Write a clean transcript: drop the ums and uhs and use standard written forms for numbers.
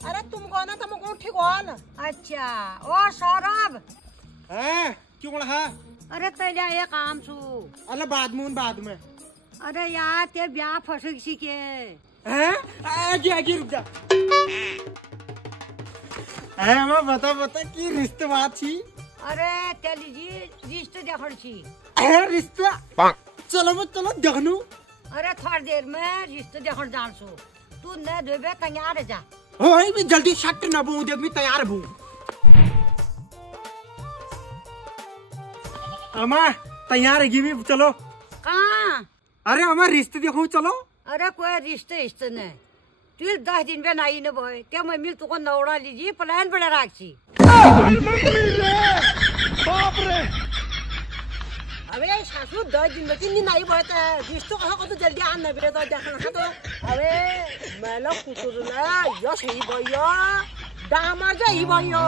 अरे तुमको ना तुमको ठीक होल। अच्छा और सौरभ हैं क्यों है? अरे तेजा ये काम छू। अरे बाद में अरे यार ते ब्याह फंसे किसी के हैं? आगे रुक जा। हैं मैं बता की रिश्ते बात थी। अरे तेली जी रिश्ते देखड़ छी। रिश्ता चलो देखनू। अरे थोड़ी देर में रिश्ते देखड़ जान छू। तू न देबे तैयार जा। होई भी जल्दी शट न बू देख मी तैयार बू। अम्मा तैयार है भी चलो। कहाँ? अरे अम्मा रिश्ते देखो चलो। अरे कोई रिश्ते नहीं तू 10 दिन में नहीं न बोए क्या मम्मी तुको नौड़ा लीजिए प्लान बड़ा राखी। बाप रे अबे सासू 10 दिन में 3 दिन नहीं बोए तो रिश्तो कहो तो जल्दी आन न बिरे तो देखना तो। अबे मैं लोग कुतुरला यो सही बोयो दामार जा ही बोयो।